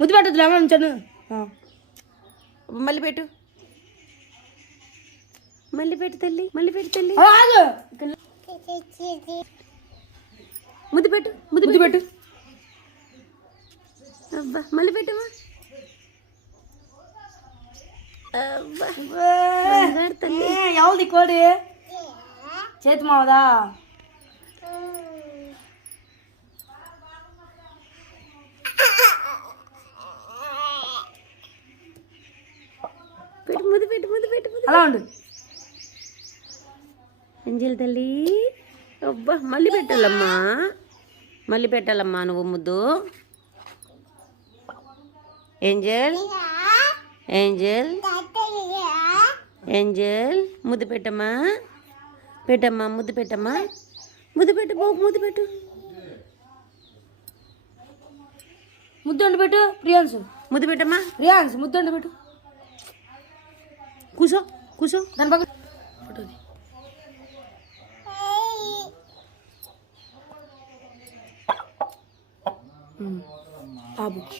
ముద్దు పెట్టదు లేమని ఉంచాను. మళ్ళీ పెట్టు, మళ్ళీ పెట్టు తల్లి, మళ్ళీ పెట్టు తల్లి. ముద్దు పెట్టు, ముద్దు పెట్టు. అబ్బా మళ్ళీ పెట్టమ్మా. తల్లి ఎవరిది కోడి? చేతి మావదా? పెట్టు, ముద్దు పెట్టు, ముద్దు పెట్టు, అలా ఉండు. ఏంజల్ తల్లి. అబ్బా మళ్ళీ పెట్టాలమ్మా, మళ్ళీ పెట్టాలమ్మా నువ్వు ముద్దు. ఏంజల్, ఏంజల్, ఏంజల్ ముద్దు పెట్టమ్మా, పెట్టమ్మా, ముద్దు పెట్టమ్మా, ముద్దు పెట్టు, ముద్దు పెట్టు. ముద్దు పెట్టు ప్రియాన్సు. ముద్దు పెట్టమ్మా ప్రియాన్స్, ముద్దు పెట్టు. కూసో, కూసో. దాని పక్క ఫోటోది. బాబు